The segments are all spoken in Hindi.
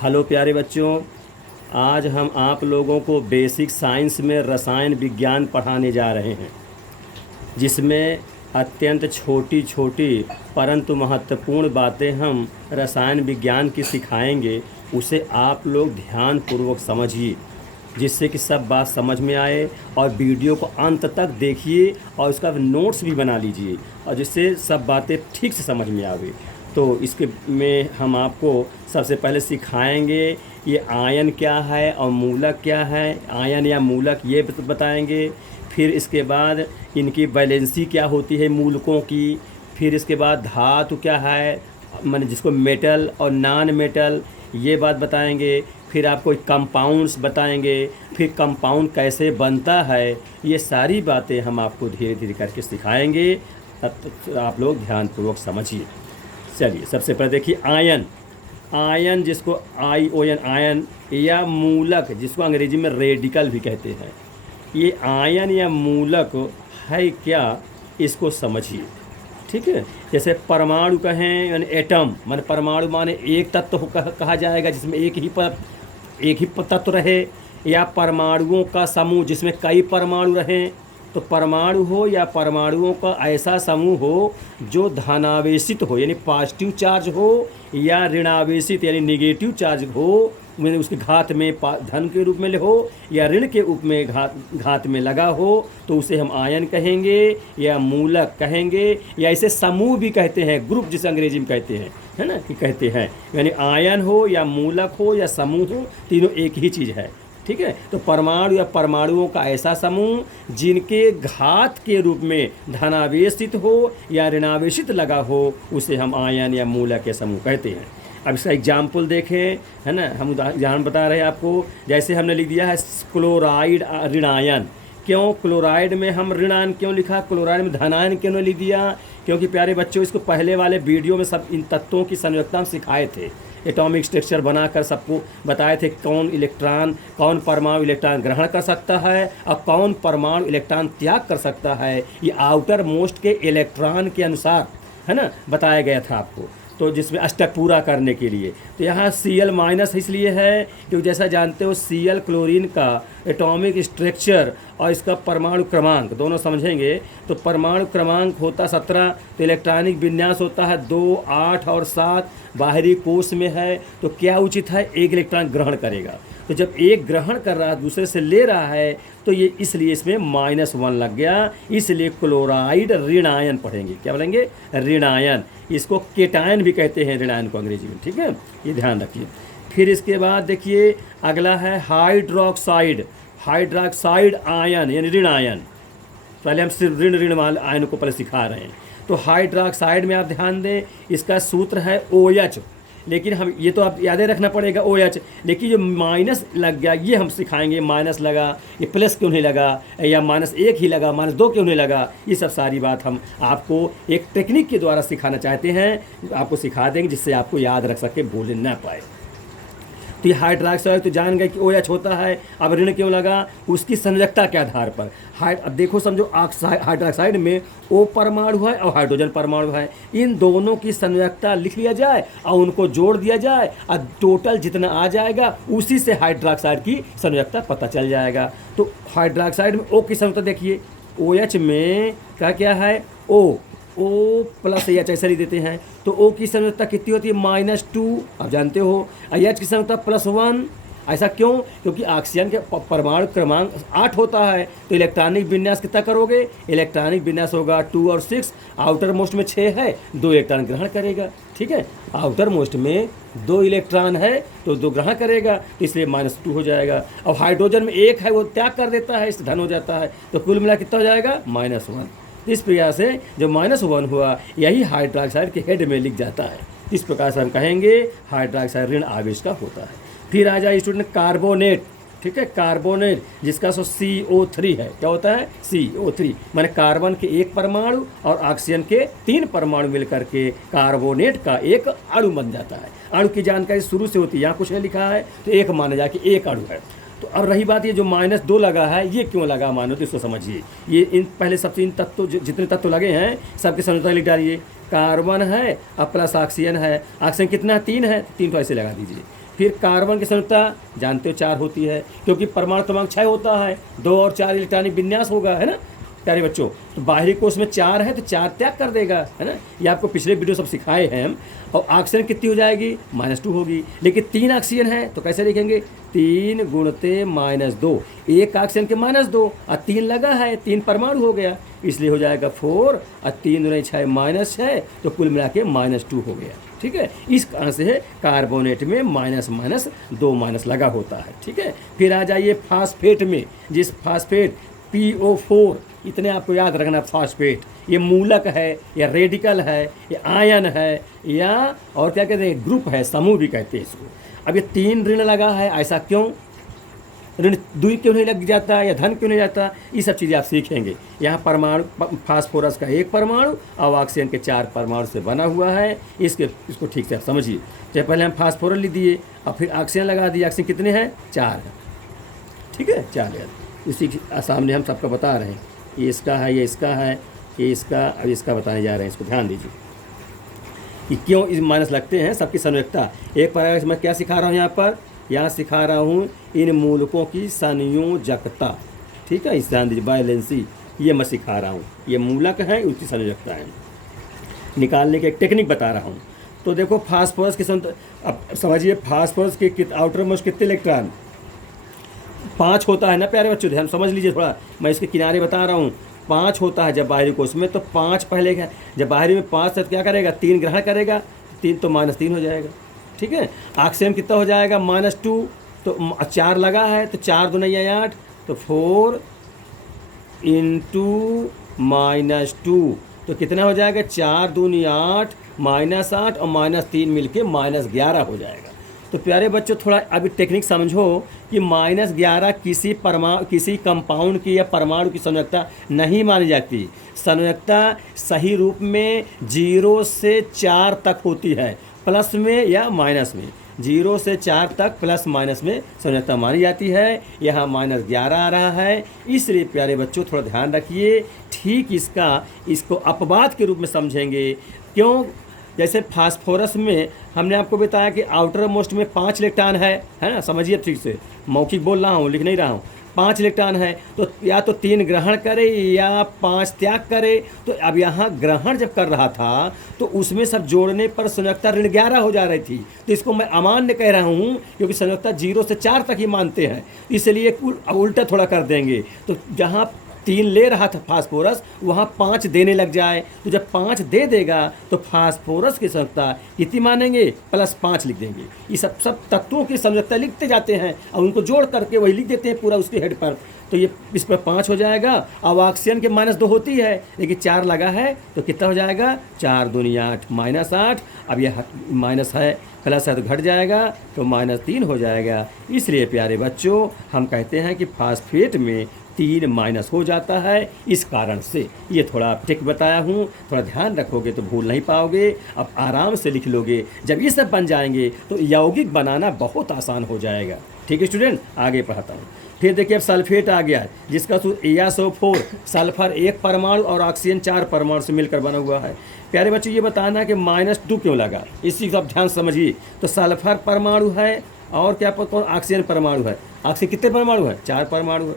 हेलो प्यारे बच्चों। आज हम आप लोगों को बेसिक साइंस में रसायन विज्ञान पढ़ाने जा रहे हैं, जिसमें अत्यंत छोटी छोटी परंतु महत्वपूर्ण बातें हम रसायन विज्ञान की सिखाएंगे। उसे आप लोग ध्यान पूर्वक समझिए, जिससे कि सब बात समझ में आए, और वीडियो को अंत तक देखिए और उसका नोट्स भी बना लीजिए, और जिससे सब बातें ठीक से समझ में आवे। तो इसके में हम आपको सबसे पहले सिखाएंगे ये आयन क्या है और मूलक क्या है। आयन या मूलक ये बताएंगे। फिर इसके बाद इनकी वैलेंसी क्या होती है मूलकों की। फिर इसके बाद धातु क्या है, माने जिसको मेटल और नॉन मेटल, ये बात बताएंगे। फिर आपको कंपाउंड्स बताएंगे, फिर कंपाउंड कैसे बनता है, ये सारी बातें हम आपको धीरे धीरे करके सिखाएंगे। तब तक आप लोग ध्यानपूर्वक समझिए। चलिए, सबसे पहले देखिए आयन। आयन जिसको आईओएन आयन, या मूलक जिसको अंग्रेजी में रेडिकल भी कहते हैं, ये आयन या मूलक है क्या, इसको समझिए। ठीक है। जैसे परमाणु कहें यानी एटम, माने परमाणु माने एक तत्व कहा जाएगा जिसमें एक ही तत्व रहे, या परमाणुओं का समूह जिसमें कई परमाणु रहें। तो परमाणु हो या परमाणुओं का ऐसा समूह हो जो धनावेशित हो यानी पॉजिटिव चार्ज हो, या ऋणावेशित यानी निगेटिव चार्ज हो, मैंने उसके घात में धन के रूप में हो या ऋण के रूप में घात में लगा हो, तो उसे हम आयन कहेंगे या मूलक कहेंगे, या इसे समूह भी कहते हैं, ग्रुप जिसे अंग्रेजी में कहते हैं, है ना, कि कहते हैं। यानी आयन हो या मूलक हो या समूह हो, तीनों एक ही चीज़ है। ठीक है। तो परमाणु या परमाणुओं का ऐसा समूह जिनके घात के रूप में धनावेशित हो या ऋणावेशित लगा हो, उसे हम आयन या मूलक के समूह कहते हैं। अब इसका एग्जाम्पल देखें, है ना, हम उदाहरण बता रहे हैं आपको। जैसे हमने लिख दिया है क्लोराइड ऋणायन। क्यों क्लोराइड में हम ऋणायन क्यों लिखा, क्लोराइड में धनायन क्यों नहीं लिख दिया? क्योंकि प्यारे बच्चों, इसको पहले वाले वीडियो में सब इन तत्वों की संयोजकता हम सिखाए थे। एटॉमिक स्ट्रक्चर बनाकर सबको बताए थे कौन परमाणु इलेक्ट्रॉन ग्रहण कर सकता है और कौन परमाणु इलेक्ट्रॉन त्याग कर सकता है। ये आउटर मोस्ट के इलेक्ट्रॉन के अनुसार, है ना, बताया गया था आपको। तो जिसमें अष्टक पूरा करने के लिए, तो यहाँ Cl माइनस इसलिए है क्योंकि जैसा जानते हो Cl क्लोरीन का एटॉमिक स्ट्रक्चर और इसका परमाणु क्रमांक दोनों समझेंगे। तो परमाणु क्रमांक होता 17, तो इलेक्ट्रॉनिक विन्यास होता है 2, 8 और 7, बाहरी कोश में है। तो क्या उचित है, एक इलेक्ट्रॉन ग्रहण करेगा। तो जब एक ग्रहण कर रहा है दूसरे से ले रहा है, तो ये इसलिए इसमें -1 लग गया। इसलिए क्लोराइड ऋणायन पढ़ेंगे। क्या बोलेंगे? ऋणायन। इसको केटायन भी कहते हैं ऋणायन को अंग्रेजी में। ठीक है, ये ध्यान रखिए। फिर इसके बाद देखिए अगला है हाइड्रोक्साइड। हाइड्रोक्साइड आयन यानी ऋणायन। पहले हम सिर्फ ऋण वाले आयन को पहले सिखा रहे हैं। तो हाइड्रोक्साइड में आप ध्यान दें, इसका सूत्र है OH। लेकिन हम ये तो आप याद रखना पड़ेगा OH, लेकिन जो माइनस लग गया ये हम सिखाएंगे। माइनस लगा, ये प्लस क्यों नहीं लगा, या -1 ही लगा, -2 क्यों नहीं लगा, ये सब सारी बात हम आपको एक टेक्निक के द्वारा सिखाना चाहते हैं। आपको सिखा देंगे जिससे आपको याद रख सके, भूल ना पाए। तो ये हाइड्रोक्साइड तो जान गए कि OH होता है। अब ऋण क्यों लगा, उसकी संयोजकता के आधार पर। अब देखो समझो, हाइड्रोक्साइड में O परमाणु है और हाइड्रोजन परमाणु है। इन दोनों की संयोजकता लिख लिया जाए और उनको जोड़ दिया जाए, और टोटल जितना आ जाएगा उसी से हाइड्रोक्साइड की संयोजकता पता चल जाएगा। तो हाइड्रोक्साइड में O की संयोजकता देखिए, OH में क्या है, O प्लस H ऐसा लिख देते हैं। तो O की संयोजकता कितनी होती है, -2, आप जानते हो। H की संयोजकता +1। ऐसा क्यों? क्योंकि ऑक्सीजन के परमाणु क्रमांक 8 होता है। तो इलेक्ट्रॉनिक विन्यास कितना करोगे, इलेक्ट्रॉनिक विन्यास होगा 2 और 6। आउटर मोस्ट में 6 है, 2 इलेक्ट्रॉन ग्रहण करेगा। ठीक है, आउटर मोस्ट में 2 इलेक्ट्रॉन है तो 2 ग्रहण करेगा, तो इसलिए -2 हो जाएगा। अब हाइड्रोजन में 1 है, वो त्याग कर देता है, इससे धन हो जाता है। तो कुल मिला कितना हो जाएगा, -1। इस प्रकार से जो -1 हुआ, यही हाइड्रोक्साइड के हेड में लिख जाता है। इस प्रकार से हम कहेंगे हाइड्रोक्साइड ऋण आवेश का होता है। फिर आ जाए स्टूडेंट कार्बोनेट। ठीक है, कार्बोनेट जिसका CO3 है। क्या होता है, CO3, माने कार्बन के 1 परमाणु और ऑक्सीजन के 3 परमाणु मिलकर के कार्बोनेट का एक अणु बन जाता है। अणु की जानकारी शुरू से होती है, यहाँ कुछ नहीं लिखा है तो एक माना जाए कि एक अणु है। तो अब रही बात ये जो -2 लगा है, ये क्यों लगा मानो, तो इसको समझिए। ये इन पहले सबसे इन तत्व जितने तत्व लगे हैं सबके संयोजकता लिख डालिए। कार्बन है और प्लस ऑक्सीजन है। ऑक्सीजन कितना है, 3 है, 3 तो ऐसे लगा दीजिए। फिर कार्बन की संयुक्ता जानते हो 4 होती है, क्योंकि परमाणु क्रमांक 6 होता है, 2 और 4 इलेक्ट्रॉनिक विन्यास होगा, है ना प्यारे बच्चों। तो बाहरी कोश में 4 है तो 4 त्याग कर देगा, है ना। ये आपको पिछले वीडियो सब सिखाए हैं हम। और ऑक्सीजन कितनी हो जाएगी, -2 होगी। लेकिन 3 ऑक्सीजन है तो कैसे लिखेंगे, 3 गुणते -2, एक ऑक्सीजन के -2 और 3 लगा है, 3 परमाणु हो गया, इसलिए हो जाएगा 4 और 3 दूनी 6 -6, तो कुल मिला के -2 हो गया। ठीक है, इस कारण से कार्बोनेट में --2 माइनस लगा होता है। ठीक है, फिर आ जाइए फास्फेट में। जिस फास्फेट PO4, इतने आपको याद रखना, फास्फेट ये मूलक है या रेडिकल है या आयन है या और क्या कहते हैं, ग्रुप है, समूह भी कहते हैं इसको। अब ये 3 ऋण लगा है, ऐसा क्यों, ऋण द्वि क्यों नहीं लग जाता या धन क्यों नहीं जाता, ये सब चीज़ें आप सीखेंगे। यहाँ परमाणु फास्फोरस का 1 परमाणु और ऑक्सीजन के 4 परमाणु से बना हुआ है। इसको ठीक से आप समझिए। जब पहले हम फास्फोरस लिख दिए और फिर ऑक्सीजन लगा दिए, ऑक्सीजन कितने हैं, 4 हैं। ठीक है, 4 है। इसी सामने हम सबका बता रहे हैं, ये इसका है, ये इसका है, ये इसका, अब इसका बताने जा रहे हैं। इसको ध्यान दीजिए कि क्यों इस माइनस लगते हैं, सबकी संयोजकता। एक पैराग्राफ मैं क्या सिखा रहा हूँ यहाँ सिखा रहा हूँ इन मूलकों की संयोजकता। ठीक है, इस ध्यान दीजिए, वायलेंसी ये मैं सिखा रहा हूँ। ये मूलक है, उसकी संयोजकता है, निकालने की एक टेक्निक बता रहा हूँ। तो देखो फास्फोरस के अब समझिए, फास्फोरस के आउटर मोस्ट कितने इलेक्ट्रॉन, 5 होता है ना प्यारे बच्चों, ध्यान समझ लीजिए थोड़ा, मैं इसके किनारे बता रहा हूँ। 5 होता है जब बाहरी कोश में, तो 5 पहले का, जब बाहरी में 5 है तो क्या करेगा, 3 ग्रहण करेगा, 3 तो -3 हो जाएगा। ठीक है, ऑक्सीजन कितना हो जाएगा, -2, तो 4 लगा है तो 4 दूनी 8, तो 4 × -2, तो कितना हो जाएगा, 4 दूनी 8, -8 और -3 मिलके -11 हो जाएगा। तो प्यारे बच्चों थोड़ा अभी टेक्निक समझो कि -11 किसी कंपाउंड की या परमाणु की संयोजकता नहीं मानी जाती। संयोजकता सही रूप में 0 से 4 तक होती है, प्लस में या माइनस में। 0 से 4 तक प्लस माइनस में संयोजकता मानी जाती है। यहाँ -11 आ रहा है, इसलिए प्यारे बच्चों थोड़ा ध्यान रखिए। ठीक इसको अपवाद के रूप में समझेंगे। क्यों, जैसे फास्फोरस में हमने आपको बताया कि आउटर मोस्ट में 5 इलेक्ट्रॉन है ना, समझिए ठीक से, मौखिक बोल रहा हूँ, लिख नहीं रहा हूँ। 5 इलेक्ट्रॉन है तो या तो 3 ग्रहण करे या 5 त्याग करे। तो अब यहाँ ग्रहण जब कर रहा था तो उसमें सब जोड़ने पर संयोजकता -11 हो जा रही थी। तो इसको मैं अमान्य कह रहा हूँ, क्योंकि संयोजकता 0 से 4 तक ही मानते हैं, इसलिए उल्टा थोड़ा कर देंगे। तो जहाँ 3 ले रहा था फास्फोरस, वहाँ 5 देने लग जाए, तो जब 5 दे देगा तो फास्फोरस की संयोजकता कितनी मानेंगे, +5 लिख देंगे। ये सब तत्वों की संयोजकता लिखते जाते हैं और उनको जोड़ करके वही लिख देते हैं पूरा उसके हेड पर। तो ये इस पर 5 हो जाएगा। अब ऑक्सीजन के -2 होती है, लेकिन 4 लगा है तो कितना हो जाएगा, 4 दूनी 8, -8। अब यह माइनस है, प्लस है तो घट जाएगा, तो -3 हो जाएगा। इसलिए प्यारे बच्चों हम कहते हैं कि फास्फेट में 3 माइनस हो जाता है। इस कारण से ये थोड़ा टिक बताया हूँ, थोड़ा ध्यान रखोगे तो भूल नहीं पाओगे। अब आराम से लिख लोगे। जब ये सब बन जाएंगे तो यौगिक बनाना बहुत आसान हो जाएगा। ठीक है स्टूडेंट, आगे पढ़ाता हूँ। फिर देखिए अब सल्फेट आ गया, जिसका सूत्र AsO4, सल्फर 1 परमाणु और ऑक्सीजन 4 परमाणु से मिलकर बना हुआ है। प्यारे बच्चों ये बताना कि -2 क्यों लगा, इसी को आप ध्यान समझिए। तो सल्फर परमाणु है और क्या कौन, ऑक्सीजन परमाणु है। ऑक्सीजन कितने परमाणु है, 4 परमाणु है,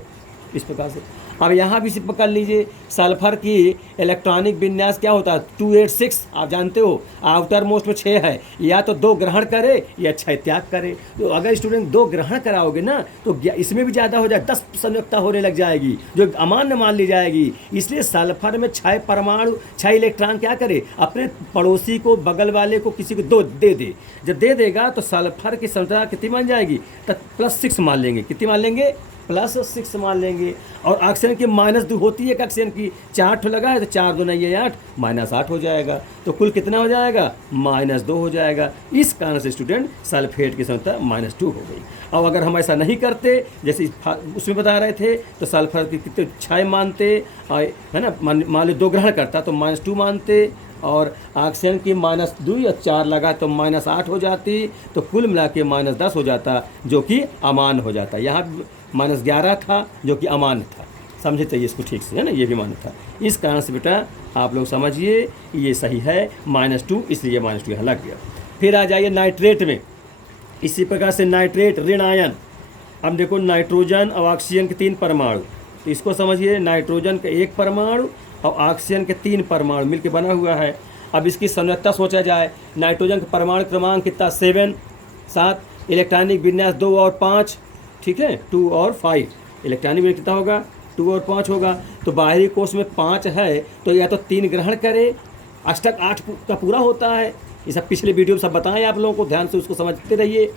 इस प्रकार से। अब यहाँ भी पकड़ लीजिए, सल्फर की इलेक्ट्रॉनिक विन्यास क्या होता है, 286, आप जानते हो। आउटर मोस्ट में 6 है, या तो 2 ग्रहण करे या 6 त्याग करे। तो अगर स्टूडेंट 2 ग्रहण कराओगे ना तो इसमें भी ज़्यादा हो जाए, 10 संयोजकता होने लग जाएगी, जो अमान्य मान ली जाएगी। इसलिए सल्फर में 6 परमाणु 6 इलेक्ट्रॉन क्या करे, अपने पड़ोसी को, बगल वाले को, किसी को 2 दे दे। जब दे देगा तो सल्फर की संख्या कितनी मान जाएगी, तो +6 मान लेंगे। कितनी मान लेंगे, +6 मान लेंगे। और ऑक्सीजन की -2 होती है, ऑक्सीजन की 4 लगा है तो 4 दूनी 8, -8 हो जाएगा। तो कुल कितना हो जाएगा, -2 हो जाएगा। इस कारण से स्टूडेंट सल्फेट की संख्या -2 हो गई। और अगर हम ऐसा नहीं करते, जैसे उसमें बता रहे थे, तो सल्फर की कितने 6 मानते, है ना, मान लो 2 ग्रहण करता तो -2 मानते, और ऑक्सीजन की -2 या 4 लगा तो -8 हो जाती। तो कुल मिला के -10 हो जाता, जो कि अमान्य हो जाता। यहाँ -11 था जो कि अमान्य था, समझे चाहिए इसको ठीक से, है ना, ये भी मान्य था। इस कारण से बेटा आप लोग समझिए ये सही है, -2, इसलिए -2 यहाँ लग गया। फिर आ जाइए नाइट्रेट में। इसी प्रकार से नाइट्रेट ऋण आयन। अब देखो नाइट्रोजन और ऑक्सीजन के 3 परमाणु, तो इसको समझिए नाइट्रोजन का 1 परमाणु और ऑक्सीजन के 3 परमाणु मिलकर बना हुआ है। अब इसकी संरचना सोचा जाए, नाइट्रोजन का परमाणु क्रमांक कितना 7, इलेक्ट्रॉनिक विन्यास 2 और 5, ठीक है 2 और 5, इलेक्ट्रॉनिक विन्यास कितना होगा 2 और 5 होगा। तो बाहरी कोश में 5 है, तो या तो 3 ग्रहण करे, अष्टक 8 का पूरा होता है। ये सब पिछले वीडियो में सब बताएं आप लोगों को, ध्यान से उसको समझते रहिए।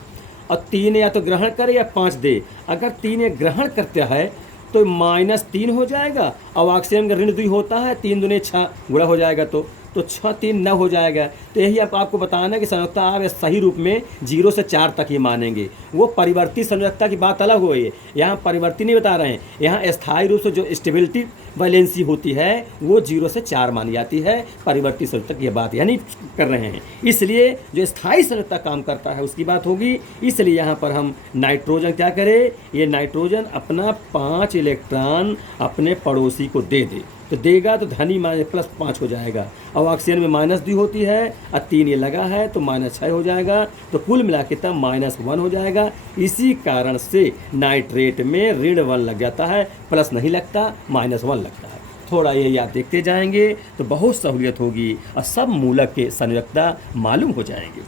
और 3 या तो ग्रहण करे या 5 दे। अगर 3 एक ग्रहण करते हैं तो -3 हो जाएगा, और ऑक्सीजन का ऋण 2 होता है, 3 दूनी 6 गुणा हो जाएगा, तो 6 3 9 हो जाएगा। तो यही आपको बताना है कि संयोजकता आप सही रूप में 0 से 4 तक ही मानेंगे। वो परिवर्ती संयोजकता की बात अलग हो है, यहाँ परिवर्ती नहीं बता रहे हैं। यहाँ स्थायी रूप से जो स्टेबिलिटी वैलेंसी होती है वो 0 से 4 मानी जाती है। परिवर्ती संयोजकता की बात यानी कर रहे हैं, इसलिए जो स्थायी संयोजकता काम करता है उसकी बात होगी। इसलिए यहाँ पर हम नाइट्रोजन क्या करें, ये नाइट्रोजन अपना 5 इलेक्ट्रॉन अपने पड़ोसी को दे दे, तो देगा तो धनी +5 हो जाएगा। और ऑक्सीजन में -2 होती है और 3 ये लगा है तो -6 हो जाएगा। तो कुल मिला के तब -1 हो जाएगा। इसी कारण से नाइट्रेट में ऋण 1 लग जाता है, प्लस नहीं लगता, -1 लगता है। थोड़ा ये याद देखते जाएंगे तो बहुत सहूलियत होगी और सब मूलक के संयोजकता मालूम हो जाएंगे।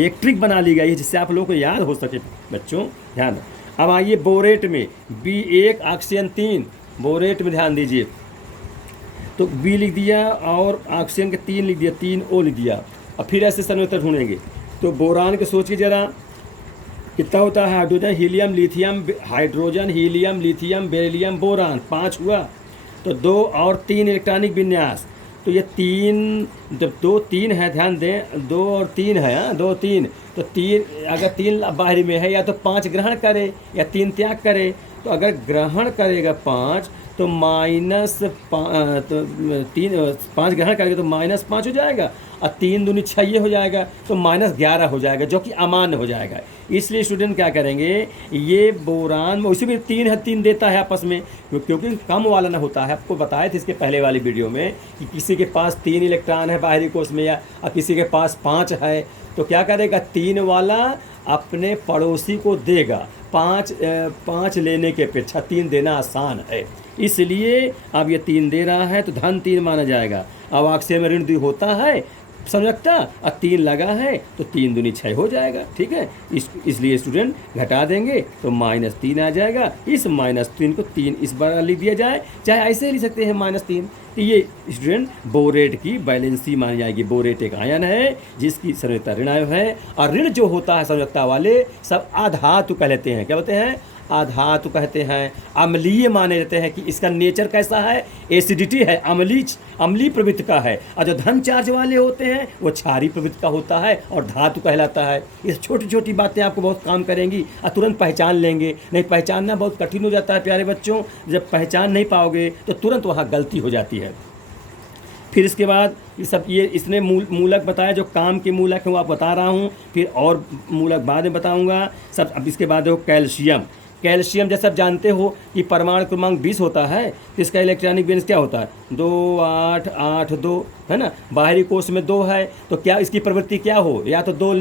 एक ट्रिक बना ली गई है जिससे आप लोगों को याद हो सके बच्चों, ध्यान। अब आइए बोरेट में B1 ऑक्सीजन 3, बोरेट में ध्यान दीजिए। तो B लिख दिया और ऑक्सीजन के 3 लिख दिया, 3O लिख दिया। अब फिर ऐसे संयोजकता ढूंढेंगे। तो बोरान के सोचिए जरा कितना होता है, hydrogen helium lithium, hydrogen helium lithium beryllium boron 5 हुआ। तो 2 और 3 इलेक्ट्रॉनिक विन्यास, तो ये 3 जब 2 3 है, ध्यान दें 2 और 3 है, 2 3, तो 3 अगर 3 बाहरी में है या तो 5 ग्रहण करे या 3 त्याग करे। तो अगर ग्रहण करेगा 5 तो -5 ग्रहण करेगा तो -5 हो जाएगा, और 3 दूनी 6 ये हो जाएगा, तो -11 हो जाएगा, जो कि अमान्य हो जाएगा। इसलिए स्टूडेंट क्या करेंगे, ये बोरान में उसी में 3 है, 3 देता है आपस में, क्योंकि कम वाला ना होता है। आपको बताया था इसके पहले वाली वीडियो में कि किसी के पास 3 इलेक्ट्रॉन है बाहरी कोश में या किसी के पास 5 है, तो क्या करेगा 3 वाला अपने पड़ोसी को देगा। 5 लेने के अपेक्षा 3 देना आसान है, इसलिए अब ये 3 दे रहा है तो धन 3 माना जाएगा। अब ऑक्सीजन में ऋण 2 होता है संयोजकता, और 3 लगा है तो 3 दूनी 6 हो जाएगा, ठीक है। इसलिए स्टूडेंट घटा देंगे तो -3 आ जाएगा। इस -3 को 3 इस बार लिख दिया जाए, चाहे ऐसे ही लिख सकते हैं -3। तो ये स्टूडेंट बोरेट की वैलेंसी मानी जाएगी। बोरेट एक आयन है जिसकी संयोजकता ऋणायन है, और ऋण जो होता है संयोजकता वाले सब आधातु कहलाते हैं। क्या बोलते हैं, आधातु कहते हैं। अम्लीय माने जाते हैं कि इसका नेचर कैसा है, एसिडिटी है, अम्लीय प्रवृत्ति का है। और जो धन चार्ज वाले होते हैं वो क्षारीय प्रवृत्ति का होता है और धातु कहलाता है। ये छोटी छोटी बातें आपको बहुत काम करेंगी और तुरंत पहचान लेंगे। नहीं पहचानना बहुत कठिन हो जाता है प्यारे बच्चों, जब पहचान नहीं पाओगे तो तुरंत वहाँ गलती हो जाती है। फिर इसके बाद ये इसने मूलक बताया, जो काम के मूलक हैं वो आप बता रहा हूँ, फिर और मूलक बाद में बताऊँगा सब। अब इसके बाद देखो कैल्शियम जैसे आप जानते हो कि परमाणु क्रमांक 20 होता है, तो इसका इलेक्ट्रॉनिक वैलेंस क्या होता है 2 8 8 2, है ना। बाहरी कोश में 2 है, तो क्या इसकी प्रवृत्ति क्या हो, या तो 2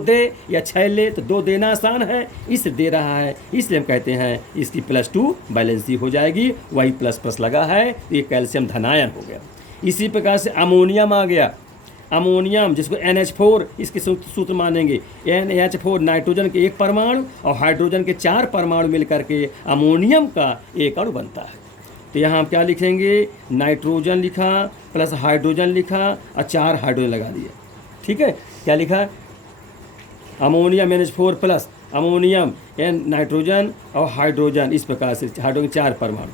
दे या 6 ले, तो 2 देना आसान है, इस दे रहा है, इसलिए हम कहते हैं इसकी +2 बैलेंसी हो जाएगी। वही प्लस लगा है, ये कैल्शियम धनायन हो गया। इसी प्रकार से अमोनियम आ गया। अमोनियम जिसको NH4 इसके सूत्र मानेंगे। NH4 नाइट्रोजन के 1 परमाणु और हाइड्रोजन के 4 परमाणु मिलकर के अमोनियम का एक अणु बनता है। तो यहाँ हम क्या लिखेंगे, नाइट्रोजन लिखा प्लस हाइड्रोजन लिखा और 4 हाइड्रोजन लगा दिया, ठीक है। क्या लिखा, ammonium NH4 plus ammonium nitrogen और हाइड्रोजन, इस प्रकार से हाइड्रोजन 4 परमाणु,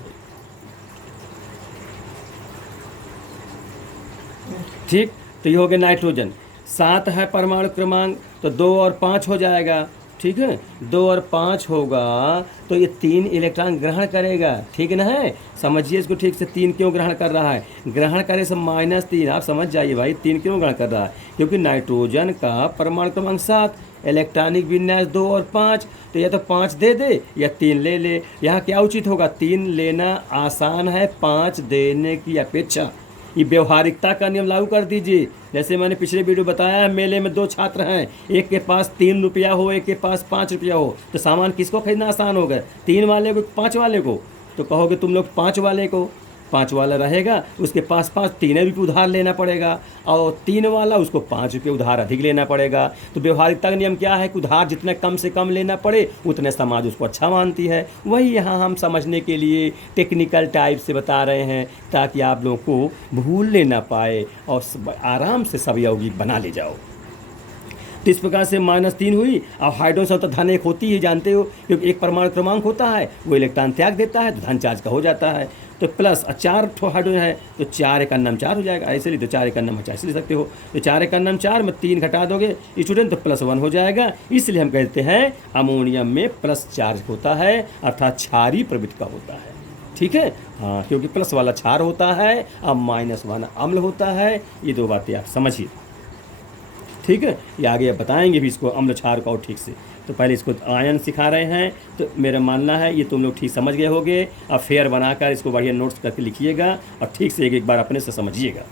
ठीक। तो ये हो गया नाइट्रोजन। 7 है परमाणु क्रमांक, तो 2 और 5 हो जाएगा, ठीक है। 2 और 5 होगा तो ये 3 इलेक्ट्रॉन ग्रहण करेगा, ठीक ना है। समझिए इसको ठीक से, 3 क्यों ग्रहण कर रहा है, ग्रहण करे से -3, आप समझ जाइए भाई 3 क्यों ग्रहण कर रहा है, क्योंकि नाइट्रोजन का परमाणु क्रमांक 7, इलेक्ट्रॉनिक विन्यास 2 और 5, तो या तो 5 दे दे या 3 ले ले। यहाँ क्या उचित होगा, 3 लेना आसान है 5 देने की अपेक्षा, ये व्यवहारिकता का नियम लागू कर दीजिए। जैसे मैंने पिछले वीडियो बताया है, मेले में 2 छात्र हैं, एक के पास 3 रुपया हो, एक के पास 5 रुपया हो, तो सामान किसको खरीदना आसान होगा, 3 वाले को 5 वाले को? तो कहोगे तुम लोग 5 वाले को, 5 वाला रहेगा उसके पास 3 रुपये उधार लेना पड़ेगा, और 3 वाला उसको 5 रुपये उधार अधिक लेना पड़ेगा। तो व्यवहारिकता का नियम क्या है कि उधार जितना कम से कम लेना पड़े उतने समाज उसको अच्छा मानती है। वही यहाँ हम समझने के लिए टेक्निकल टाइप से बता रहे हैं, ताकि आप लोगों को भूलने ना पाए और आराम से सब यौगिक बना ले जाओ। तो इस प्रकार से -3 हुई। अब हाइड्रोजन संख्या धन 1 होती ही जानते हो, क्योंकि एक परमाणु क्रमांक होता है, वो इलेक्ट्रॉन त्याग देता है तो धन चार्ज का हो जाता है। तो प्लस 4 हाइड्रोजन है तो 4 × 9 4 हो जाएगा, ऐसे लिए तो 4 × 9 ऐसे ले सकते हो। तो 4 × 9 4 में 3 घटा दोगे स्टूडेंट तो +1 हो जाएगा। इसलिए हम कहते हैं अमोनियम में प्लस चार्ज होता है, अर्थात क्षारीय प्रवृत्ति का होता है। ठीक है, हाँ, क्योंकि प्लस वाला क्षार होता है, अब माइनस वाला अम्ल होता है। ये 2 बातें आप समझिए। ठीक है, ये आगे अब बताएंगे भी इसको अम्ल क्षार को और ठीक से। तो पहले इसको आयन सिखा रहे हैं, तो मेरा मानना है ये तुम लोग ठीक समझ गए होगे। अब फेयर बनाकर इसको बढ़िया नोट्स करके लिखिएगा और ठीक से एक बार अपने से समझिएगा।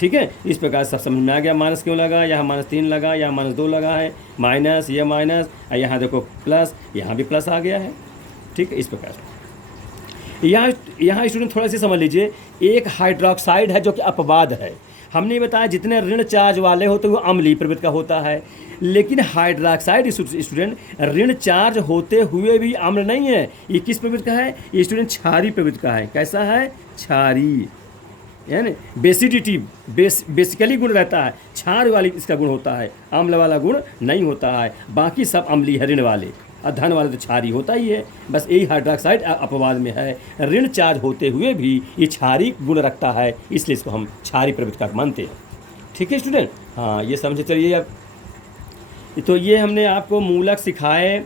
ठीक है, इस प्रकार सब समझ में आ गया। माइनस क्यों लगा, यहाँ -3 लगा, यहाँ -2 लगा है, माइनस, ये माइनस, यहाँ देखो प्लस, यहाँ भी प्लस आ गया है। ठीक है, इस प्रकार यहाँ स्टूडेंट थोड़ा सा समझ लीजिए, एक हाइड्रोक्साइड है जो कि अपवाद है। हमने बताया जितने ऋण चार्ज वाले होते हैं वो अम्लीय प्रवृत्ति का होता है, लेकिन हाइड्रोक्साइड स्टूडेंट ऋण चार्ज होते हुए भी अम्ल नहीं है। ये किस प्रवृत्ति का है, ये स्टूडेंट क्षारीय प्रवृत्ति का है। कैसा है, क्षारीय, यानी बेसिडिटी, बेसिकली गुण रहता है, क्षार वाली इसका गुण होता है, अम्ल वाला गुण नहीं होता है। बाकी सब अम्लीय है ऋण वाले, और धन वाले तो क्षारीय होता ही है। बस यही हाइड्रोक्साइड अपवाद में है, ऋण चार्ज होते हुए भी ये क्षारीय गुण रखता है, इसलिए इसको हम क्षारीय प्रवृत्ति का मानते हैं। ठीक है स्टूडेंट, हाँ, ये समझे चलिए। अब तो ये हमने आपको मूलक सिखाए।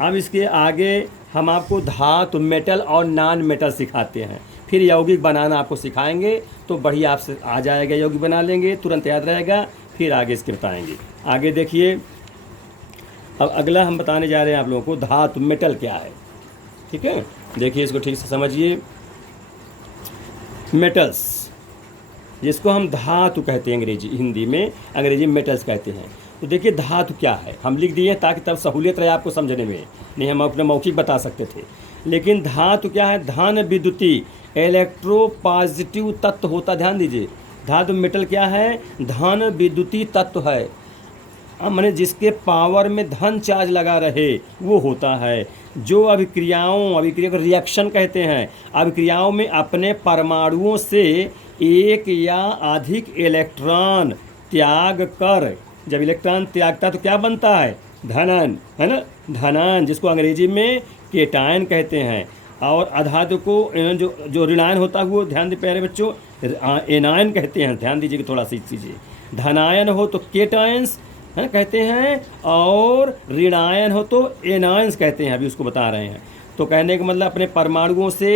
अब इसके आगे हम आपको धातु, मेटल और नॉन मेटल सिखाते हैं, फिर यौगिक बनाना आपको सिखाएंगे। तो बढ़िया आपसे आ जाएगा, यौगिक बना लेंगे, तुरंत याद रहेगा। फिर आगे इसके बताएंगे। आगे देखिए, अब अगला हम बताने जा रहे हैं आप लोगों को धातु, मेटल क्या है। ठीक है, देखिए इसको ठीक से समझिए। मेटल्स, जिसको हम धातु कहते हैं अंग्रेजी, हिंदी में अंग्रेजी मेटल्स कहते हैं। तो देखिए धातु क्या है, हम लिख दिए ताकि तब सहूलियत रहे आपको समझने में, नहीं हम अपने मौखिक बता सकते थे। लेकिन धातु क्या है, धन विद्युती इलेक्ट्रोपॉजिटिव तत्व होता, ध्यान दीजिए। धातु मेटल क्या है, धन विद्युती तत्व है, मैंने जिसके पावर में धन चार्ज लगा रहे वो होता है। जो अभिक्रिया को रिएक्शन कहते हैं, अभिक्रियाओं में अपने परमाणुओं से एक या अधिक इलेक्ट्रॉन त्याग कर, जब इलेक्ट्रॉन त्यागता तो क्या बनता है, धनायन, है ना, धनायन, जिसको अंग्रेजी में केटायन कहते हैं। और अधातु को जो ऋणायन होता है वो, ध्यान दे प्यारे बच्चों, एनायन कहते हैं। ध्यान दीजिए कि थोड़ा सी चीज़ें, धनायन हो तो केटायंस है कहते हैं, और ऋणायन हो तो एनायंस कहते हैं। अभी उसको बता रहे हैं। तो कहने का मतलब अपने परमाणुओं से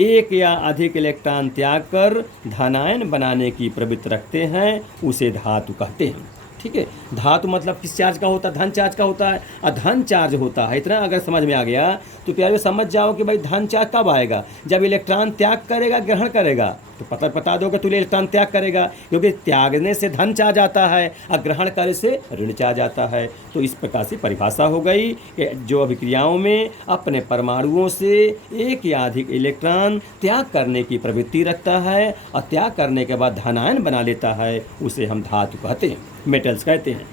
एक या अधिक इलेक्ट्रॉन त्याग कर धनायन बनाने की प्रवृत्ति रखते हैं, उसे धातु कहते हैं। ठीक है, धातु मतलब किस चार्ज का होता है, धन चार्ज का होता है, और धन चार्ज होता है। इतना अगर समझ में आ गया तो प्यारे समझ जाओ कि भाई धन चार्ज कब आएगा, जब इलेक्ट्रॉन त्याग करेगा, ग्रहण करेगा। तो बता दोगे तो इलेक्ट्रॉन त्याग करेगा, क्योंकि त्यागने से धन चार्ज आता है और ग्रहण करने से ऋण चार्ज आता है। तो इस प्रकार से परिभाषा हो गई कि जो अभिक्रियाओं में अपने परमाणुओं से एक या अधिक इलेक्ट्रॉन त्याग करने की प्रवृत्ति रखता है और त्याग करने के बाद धनायन बना लेता है, उसे हम धातु कहते हैं, मेटल्स कहते हैं।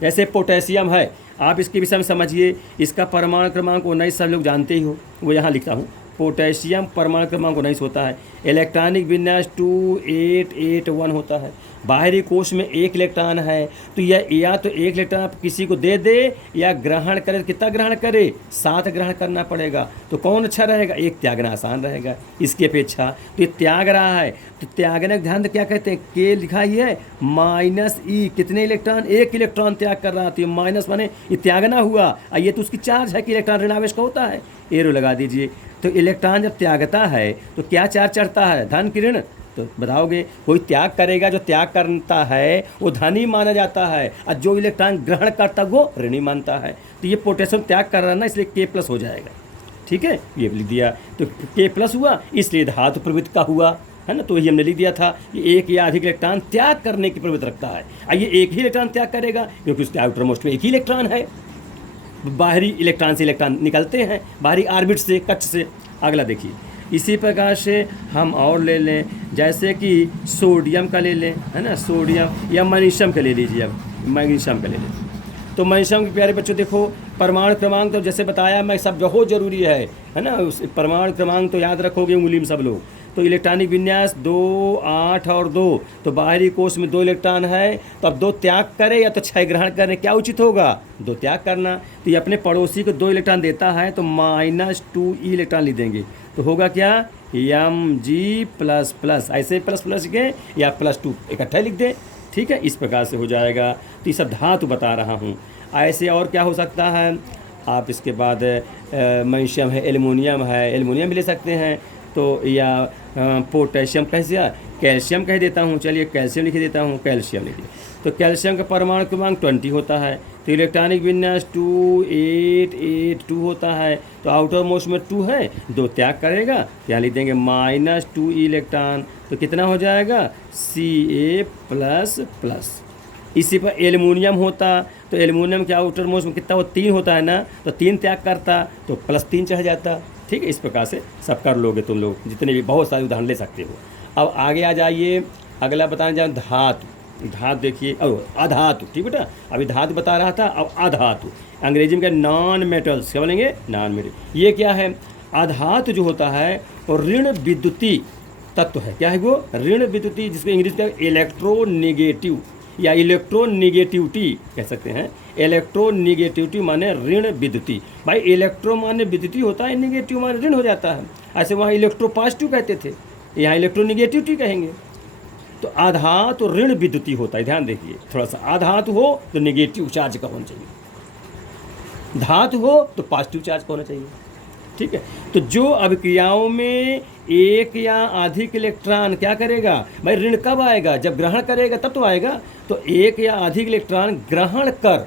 जैसे पोटेशियम है, आप इसके विषय में समझिए। इसका परमाणु क्रमांक 19 सब लोग जानते ही हो, वो यहाँ लिखता हूँ। पोटेशियम परमाणु क्रमांक 19 होता है, इलेक्ट्रॉनिक विन्यास 2881 होता है। बाहरी कोश में 1 इलेक्ट्रॉन है, तो यह या तो 1 इलेक्ट्रॉन आप किसी को दे दे या ग्रहण करे। कितना ग्रहण करे, 7 ग्रहण करना पड़ेगा। तो कौन अच्छा रहेगा, 1 त्यागना आसान रहेगा इसकी अपेक्षा। तो ये त्याग रहा है, तो त्यागने का ध्यान क्या कहते हैं, के लिखा ही है -E, कितने इलेक्ट्रॉन, 1 इलेक्ट्रॉन त्याग कर रहा था। माइनस माने ये त्यागना हुआ, और ये तो उसकी चार्ज है कि इलेक्ट्रॉन ऋणावेश का होता है, एरो लगा दीजिए। तो इलेक्ट्रॉन जब त्यागता है तो क्या चार्ज चढ़ता है, धन की ऋण। तो बताओगे, कोई त्याग करेगा, जो त्याग करता है वो धन ही माना जाता है, और जो इलेक्ट्रॉन ग्रहण करता वो ऋण ही मानता है। तो ये पोटेशियम त्याग कर रहा है ना, इसलिए K+ हो जाएगा। ठीक है, ये लिख दिया। तो K+ हुआ, इसलिए धातु प्रवृत्ति का हुआ। है ना। तो वही हमने लिख दिया था कि एक या अधिक इलेक्ट्रॉन त्याग करने की प्रवृत्ति रखता है। आइए एक ही इलेक्ट्रॉन त्याग करेगा क्योंकि उसके आउटर मोस्ट में एक ही इलेक्ट्रॉन है। बाहरी इलेक्ट्रॉन से इलेक्ट्रॉन निकलते हैं, बाहरी ऑर्बिट से, कक्ष से। अगला देखिए, इसी प्रकार से हम और ले लें, जैसे कि सोडियम का ले लें, है ना, सोडियम या मैग्नीशियम का ले लीजिए। अब मैग्नीशियम का ले लें तो मैग्नीशियम के प्यारे बच्चों देखो, परमाणु क्रमांक तो जैसे बताया मैं सब बहुत ज़रूरी है ना। उस परमाणु क्रमांक तो याद रखोगे उंगली में सब लोग। तो इलेक्ट्रॉनिक विन्यास 2, 8 और 2, तो बाहरी कोश में 2 इलेक्ट्रॉन है, तो अब 2 त्याग करे या तो 6 ग्रहण करने, क्या उचित होगा? 2 त्याग करना। तो ये अपने पड़ोसी को 2 इलेक्ट्रॉन देता है तो -2e इलेक्ट्रॉन लिख देंगे। तो होगा क्या? Mg++, ऐसे प्लस प्लस के या +2 इकट्ठा लिख दें, ठीक है। इस प्रकार से हो जाएगा। तो ये सब धातु बता रहा हूँ। ऐसे और क्या हो सकता है? आप इसके बाद मैग्नीशियम है, एल्युमिनियम है, एल्युमिनियम भी ले सकते हैं। तो या पोटेशियम कैसे, कैल्शियम कह देता हूँ, चलिए कैल्शियम लिख देता हूँ, कैल्शियम लिखिए। तो कैल्शियम का परमाणु क्रमांक 20 होता है। तो इलेक्ट्रॉनिक विन्यास 2, 8, 8, 2 होता है। तो आउटर मोस्ट में 2 है, 2 त्याग करेगा, क्या लिख देंगे? -2e electron. तो कितना हो जाएगा? Ca++। इसी पर एल्युमिनियम होता, तो एल्युमिनियम के आउटर मोस्ट में कितना हो? 3 होता है ना, तो 3 त्याग करता तो +3 चढ़ जाता, ठीक है। इस प्रकार से सब कर लोगे तुम लोग, जितने भी बहुत सारे उदाहरण ले सकते हो। अब आगे आ जाइए, अगला बताने जाए धातु। धातु देखिए, अधातु, ठीक बेटा। अभी धातु बता रहा था, अब अधातु, अंग्रेजी में क्या? नॉन मेटल्स, क्या बोलेंगे? Non metal. ये क्या है? अधातु जो होता है वो ऋण विद्युतीय तत्व है। क्या है वो? ऋण विद्युतीय, जिसको इंग्लिश का इलेक्ट्रोनेगेटिव या इलेक्ट्रोनिगेटिविटी कह सकते हैं। इलेक्ट्रोनिगेटिविटी माने ऋण विद्युतीय। भाई इलेक्ट्रो माने विद्युतीय होता है, निगेटिव माने ऋण हो जाता है। ऐसे वहाँ इलेक्ट्रो पॉजिटिव कहते थे, यहाँ इलेक्ट्रोनिगेटिविटी कहेंगे। तो आधातु ऋण विद्युतीय होता है, ध्यान देखिए थोड़ा सा। आधातु हो तो निगेटिव चार्ज का होना चाहिए, धातु हो तो पॉजिटिव चार्ज का होना चाहिए, ठीक है। तो जो अभिक्रियाओं में एक या अधिक इलेक्ट्रॉन क्या करेगा? भाई ऋण कब आएगा? जब ग्रहण करेगा तब तो आएगा। तो एक या अधिक इलेक्ट्रॉन ग्रहण कर,